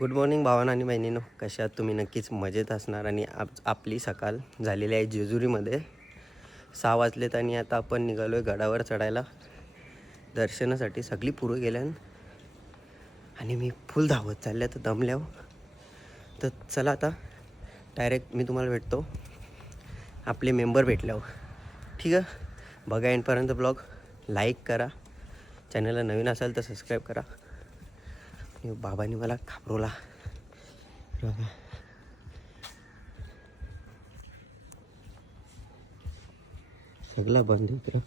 Good morning भावानं आणि बहिणीनो. कशा तुम्ही नक्कीच मजेत असणार आणि आप आपली सकाळ झालेली आहे जेजुरीमध्ये. सहा वाजलेत आणि आता आपण निघालो आहे गडावर चढायला. दर्शनासाठी सगळी पुरं गेल्यान आणि मी फुल धावत चालल्या तर दमल्यावर. तर चला आता डायरेक्ट मी तुम्हाला भेटतो. आपले मेंबर भेटल्यावर हो. ठीक आहे? बघा एंडपर्यंत ब्लॉग. लाईक करा. चॅनलला नवीन असाल तर सबस्क्राईब करा. बाबांनी मला घाबरवला. बघा. सगळा बंद आहे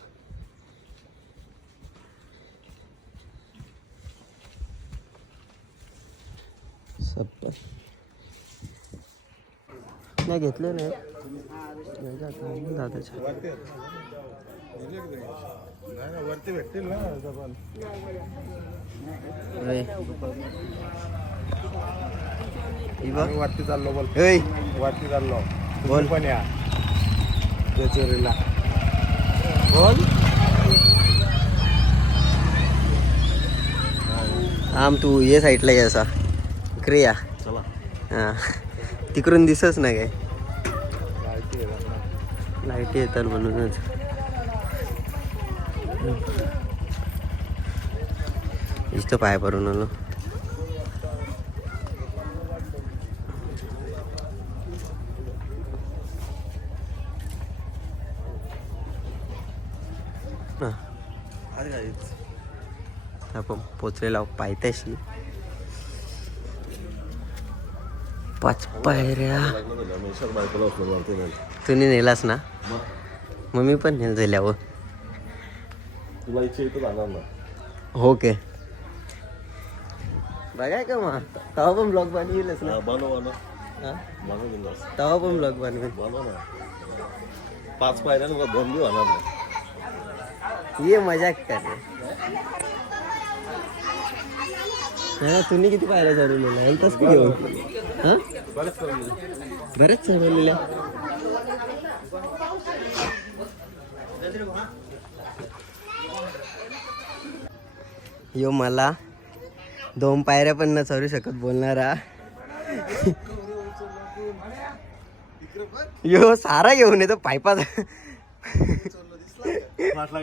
सब नाही घेतले नाही ना वरती भेटतील ना पण. वरती चाललो बोल. वरती चाललो. बोल. तुम्ही पण या. जेजुरीला बोल. आम तू ये साईडला ये असा. इकडे या. चला. हां. तिकडून दिसच नाही काय. ना. लाइट येतात म्हणूनच. इथं पाय भरून आलो. हा. आपण पोचलेलो पायथ्याशी. पाच पायऱ्या. तुम्ही नेलास ना? मग? मी पण नेल झाल्यावर तुला इच्छा इथं जाणार ना हो के. बघाय का मग तेव्हा पण ब्लॉग बनविलच ना. बनवा ना. हा? तेव्हा पण ब्लॉग बनवेल बनवा ना. पाच पायऱ्या दोन बी होणार नाही ये मजाक कर हा तुम्ही किती पायऱ्या चढवलेल्या? की घेऊन. हा? बरंच करून बरेच यो मला दोन पायऱ्या पण न चढू शकत बोलणारा. यो सारा घेऊन येतो पायपाचा वाट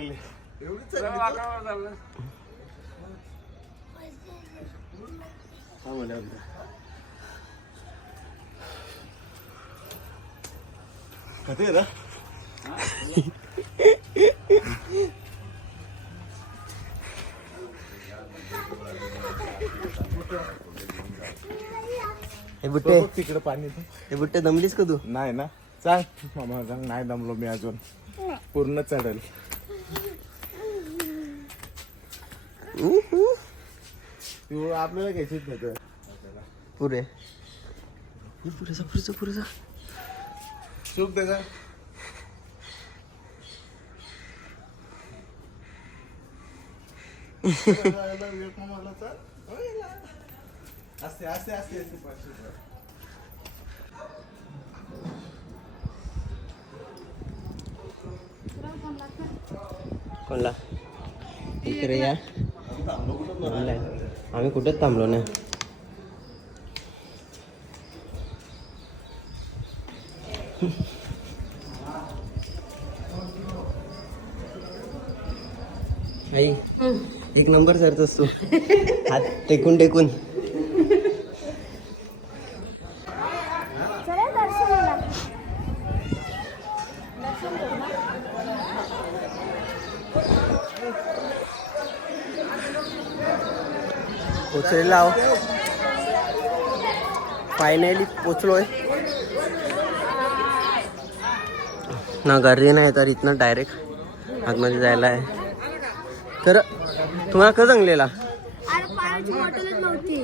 हे बुट्टे तिकडे पाणी. हे बुट्टे दमलीस का तू नाही ना सांग मामा सांग नाही दमलो मी अजून पूर्ण चढेल आपल्याला घ्यायचीच नाही. पुरे पुरेसा पुरेसा पुरेसा सूप दे का असते असते असते असते पाचशे रुपये. कोणला? इकडे या. आम्ही कुठेच थांबलो नाही आई एक नंबर सरतोस तू हात टेकून टेकून. पोचलेला आहो. फायनली पोचलोय. ना गर्दी नाही तर इथनं डायरेक्ट आतमध्ये जायला आहे. तर तुम्हाला कसं सांगलेला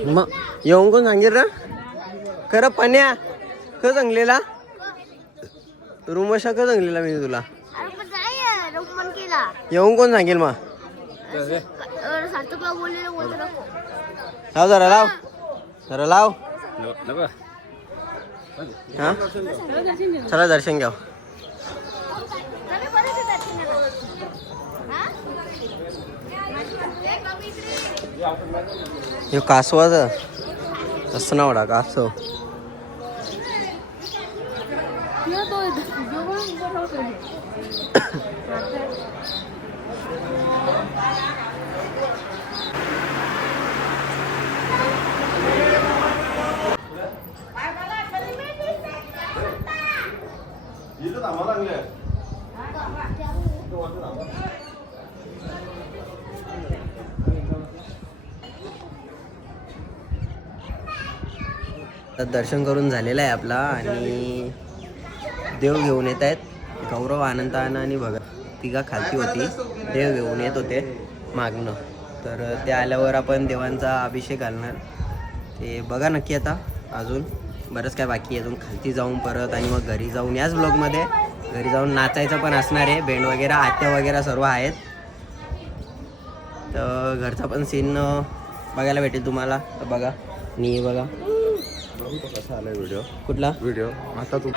मग येऊन कोण सांगेल ना खरं पाण्या कसं सांगलेला रुमशा कसं सांगलेला मी तुला. येऊन कोण सांगेल मग लाव जरा लाव. जरा लाव. हा? चला दर्शन घ्या तुम्ही बरेच आहे दर्शनाला. हा? ए, बाबू इकडे. हे कासवाचं असं ना वडा कासव इथं तर दर्शन करून झालेलं आहे आपला आणि देव घेऊन येत आहेत. गौरव आनंदानं आणि भगत तिघा खालती होती. देव घेऊन येत होते मागणं तर ते आल्यावर आपण देवांचा अभिषेक घालणार. ते बघा नक्की आता अजून. बरंच काय बाकी आहे. अजून खालती जाऊन परत आणि मग घरी जाऊन याच ब्लॉगमध्ये घरी जाऊन नाचायचं पण असणार आहे. बेंड वगैरे आत्या वगैरे सर्व आहेत. तर घरचा पण सीन बघायला भेटेल तुम्हाला. तर बघा. आणि बघा. कसा आलाय व्हिडिओ कुठला? व्हिडिओ आता तू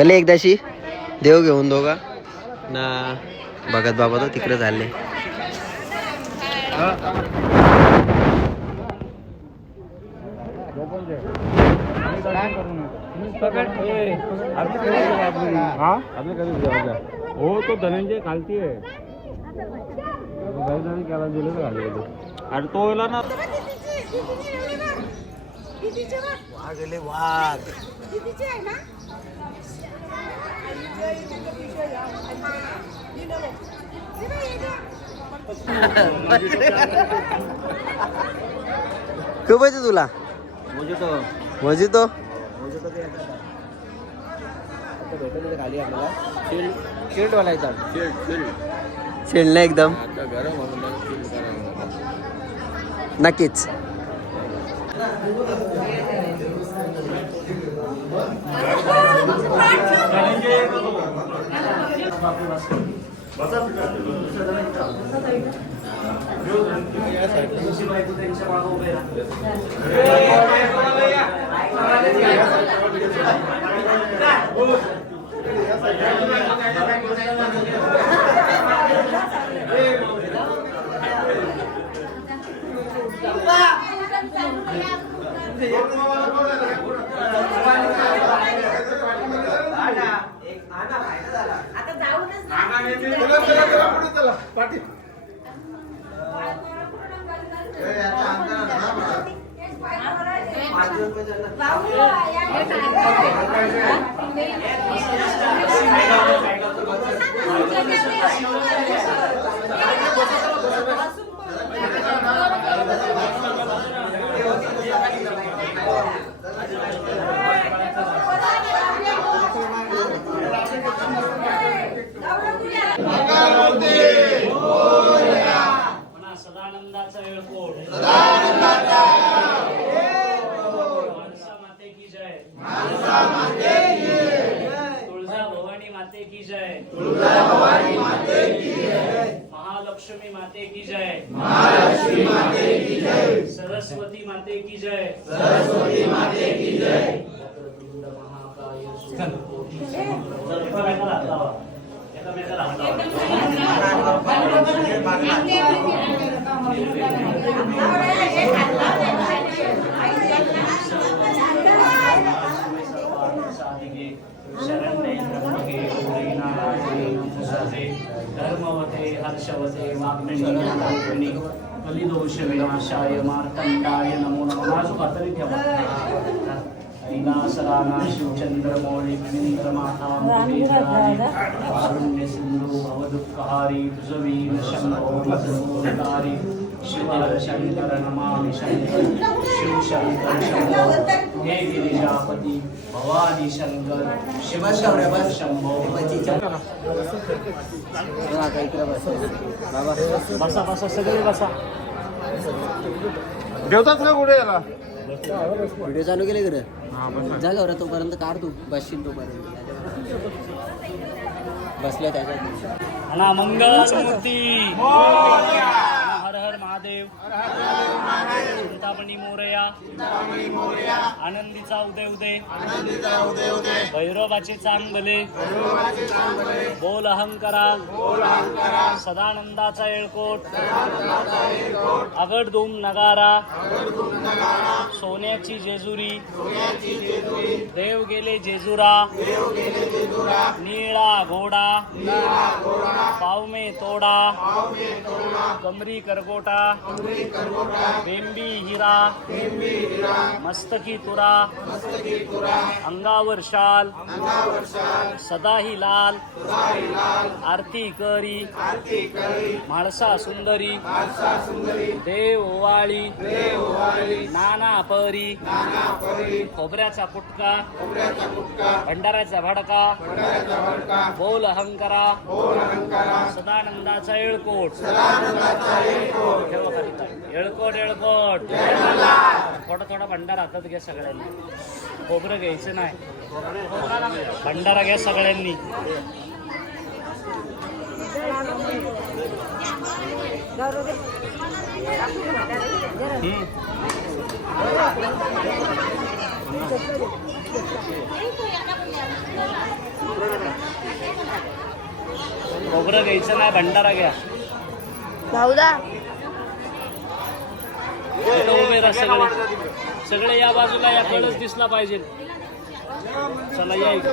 अले एकदाशी देव घेऊन दोघा. ना भगत बाबा तो तिकडे झाले हो? तो धनंजय खालती आहे. अरे तो ना वाघ. खूप आहे तुला? म्हणजे तो म्हणजे तो ते आता भेटेल इथे खाली आपल्याला. शिल्ड शिल्ड वालायचा. शिल्ड शिल्ड. शेणलं एकदम. नक्कीच. आता गरम म्हणून त्याला शिल्ड करायला नक्कीच म्हणा सदानंदाचा येळकोट मानसा माते की जय तुळजा भवानी माते की जय महालक्ष्मी माते की जय। सरस्वती माते की जय। महाकाय सूर्यकोटी समप्रभ. एकामेकाला हात लावा. एकामेकाला हात लावा. Thank you. राजे धर्मवते हर्षवते वाग्मिणी ज्ञानाग्नि कलिदोष विनाशाय मार्तंडाय नमो नमः माझं पातळी ठेवा कैलासराना शिवचंद्रमौळी मणींद्र भवदुःखहारी शंकर नमामि शंकर शंकर हे गिरिजापती भवानी शंकर शंभो बस सगळे का कुठे याला? व्हिडिओ चालू केले इकडे झालं रे तोपर्यंत काढ तू. बसशील तोपर्यंत. बसल्या त्याच्यात. म्हणा मंगल मूर्ती महादेव. चिंतामणी मोरया. आनंदीचा उदय उदय. भैरवाचे चांगले. बोल अहंकारा. सदानंदाचा येळकोट. अगडधूम नगारा. सोन्याची जेजुरी. देव गेले जेजुरा. निळा घोडा. पावमे तोडा. कमरी करगोटा. बेंबी हिरा मस्तकी तुरा अंगावर शाल सदाही लाल आरती करी म्हाळसा सुंदरी देव ओवाळी नाना परी खोबऱ्याचा पुटका भंडाऱ्याचा भडका बोल अहंकारा सदानंदाचा एळकोट येळकोट येळकोट थोडा थोडा भंडारा हातात घ्या सगळ्यांनी खोबरं घ्यायचं नाही भंडारा घ्या सगळ्यांनी खोबरं घ्यायचं नाही भंडारा घ्या भाऊदा इथं उभे राहा सगळे. सगळे या बाजूला या कळच दिसला पाहिजे. चला या इकडे.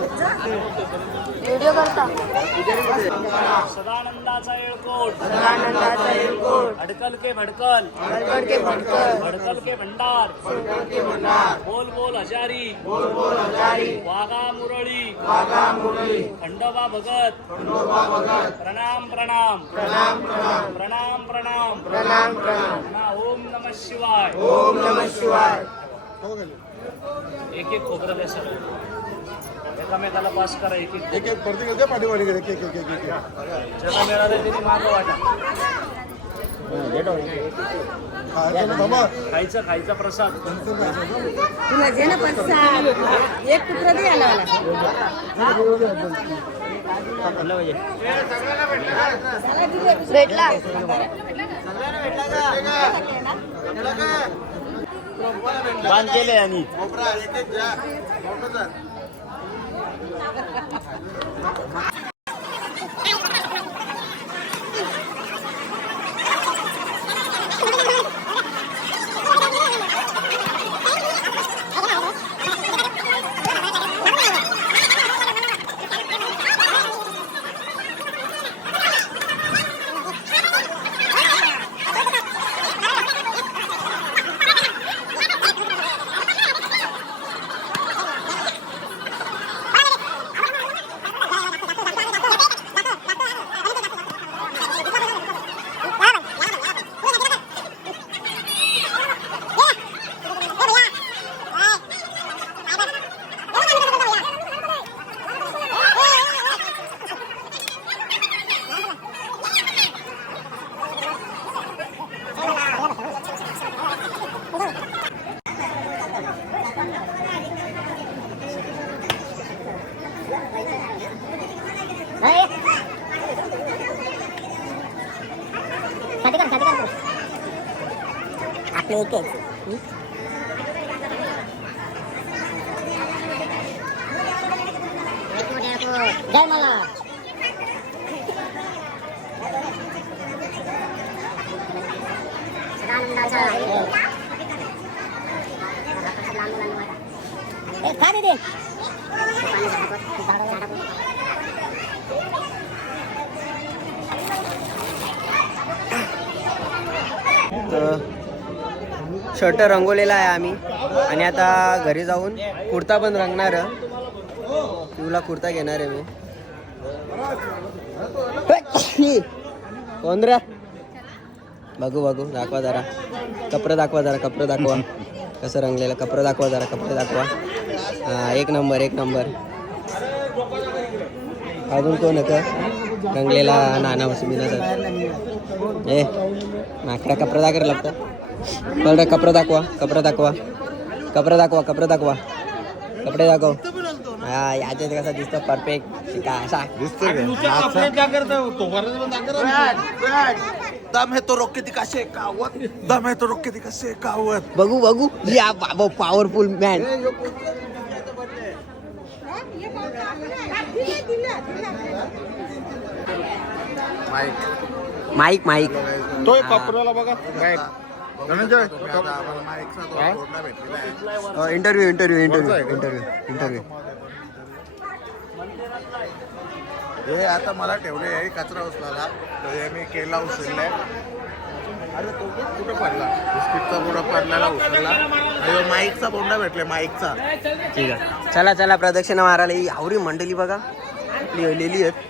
व्हिडिओ करता. सदानंदाचा येळकोट आनंदाचा एलकोट भडकल के भडकल. भडकड के भडकड भडकल के भंडार. बोल बोल हजारी. वाघा मुरळी. खंडोबा भगत. प्रणाम प्रणाम. प्रणाम प्रणाम. प्रणाम प्रणाम. प्रणाम म्हणा ओम नम शिवाय. ओम नम शिवाय. एक एक खोबरं द्या सगळं. एकामेकाला पास करा एक एक एक एक प्रत्येक द्या पाठीवाडीकडे एक एक एक एक ज्याला मिळालं त्यांनी मागं वाटा. खायचं खायचा खायचा प्रसाद. तुला जे ना प्रसाद. एक तुकडा दे आला भेटला. बांध केले आणि. आपलं एकच हं? जय मला ए, खा दे दे. शर्ट रंगवलेला आहे आम्ही. आणि आता घरी जाऊन कुर्ता पण रंगणार तुला कुर्ता घेणार आहे मी. कोण रे बघू बघू दाखवा जरा. कपडे दाखवा जरा कपडे दाखवा. कसं रंगलेलं कपडे दाखवा जरा कपडे दाखवा. एक नंबर एक नंबर. अजून कोण नका रंगलेला नाना बसून ए माकडा कपडा दाखवायला लागतं बरं कपडे दाखवा कपडे दाखवा. कपडे दाखवा कपडे दाखवा. कपडे दाखव. हा याच्यात कसा दिसतो परफेक्ट का? असा. दम है तो रोक के दिखा शेकावत दम है तो रोक के दिखा शेकावत बघू बघू. या बाबा पॉवरफुल मॅन माईक माईक तो एक कपड्याला बघा. Dhananjay? Interview interview interview interview interview हे आता मला ठेवले आहे कचरा उचलायला. तर हे मी केला उचललाय अरे तो कुठं पडला? बिस्किटचा बोंडा पडलेला उचलला. आणि माईकचा बोंडा भेटले माईकचा. ठीक आहे. चला चला प्रदक्षिणा मारायला. ही आवरी मंडळी बघा. लिहिलेली आहेत.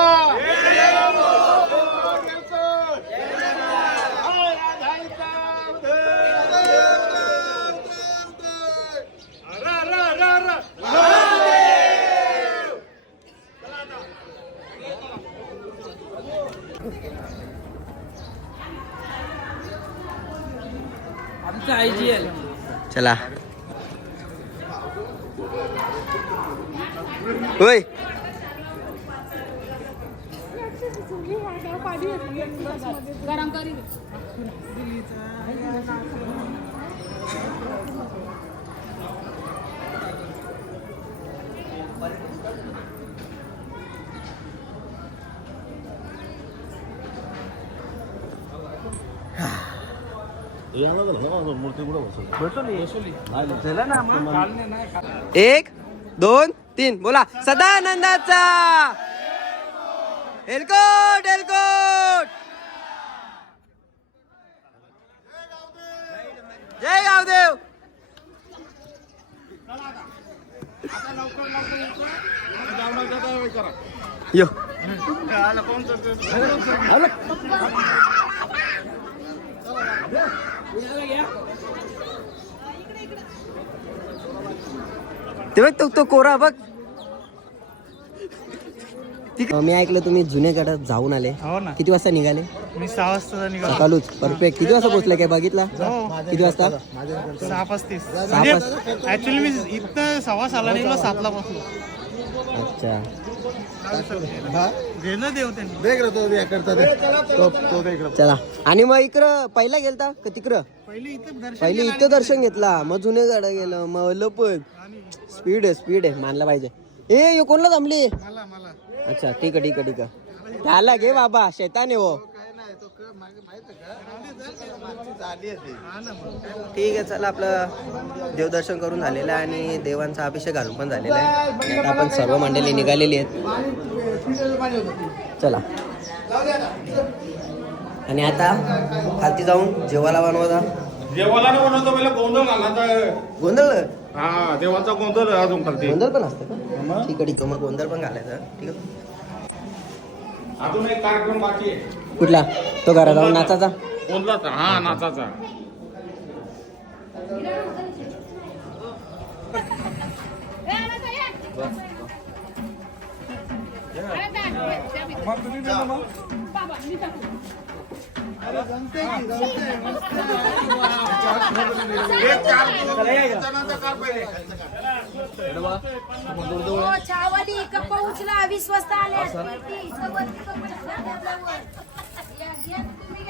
चला. होय. एक दोन तीन. बोला. सदानंदाचा. एलकोट एलकोट जय गावदेव. यो. ते बघ तो तो कोरा बघ. मी ऐकलं तुम्ही जुन्या गडात जाऊन आले. हो ना. किती वाजता निघाले? मी सहा वाजता निघालो. सकाळूच. परफेक्ट. किती वाजता पोहोचले काय बघितला? किती वाजता? सहा पस्तीस. सहा म्हणजे पस्तीस. ऍक्च्युली मी इथं सव्वा साला निघलो सातला बसलो अच्छा. देख रे तो करता ते तो तो देख रे. चला. आणि मग इकडं पहिला गेलता का तिकडं? पहिले इथं दर्शन पहिले इथं दर्शन घेतला. मग जुने गाडा गेलं मग आलं पण स्पीड आहे स्पीड आहे. मानलं पाहिजे. ए यो कोणला जमली मला अच्छा ठीक आहे ठीक आहे ठीक आहे. त्याला घे बाबा. शैतान आहे हो ठीक आहे चला आपलं देवदर्शन करून झालेलं आहे आणि देवांचा अभिषेक घालून पण झालेला आहे. आता आपण सर्व मंडळी निघालेली आहेत. चला. आणि आता खालती जाऊन जेवायला बनवता नाही बनवतो पहिला गोंधळ गोंधळ? हा देवाचा गोंधळ अजून खालती. गोंधळ पण असतं का? ठीक आहे ठीक आहे. मग गोंधळ पण घालायचा. ठीक आहे. अजून एक कार्यक्रम बाकी आहे? कुठला? तो घरा जाऊन नाचाचा? हा नाचाचा. हो, वीस आले कपडे घातला वर. या, या, तुम्ही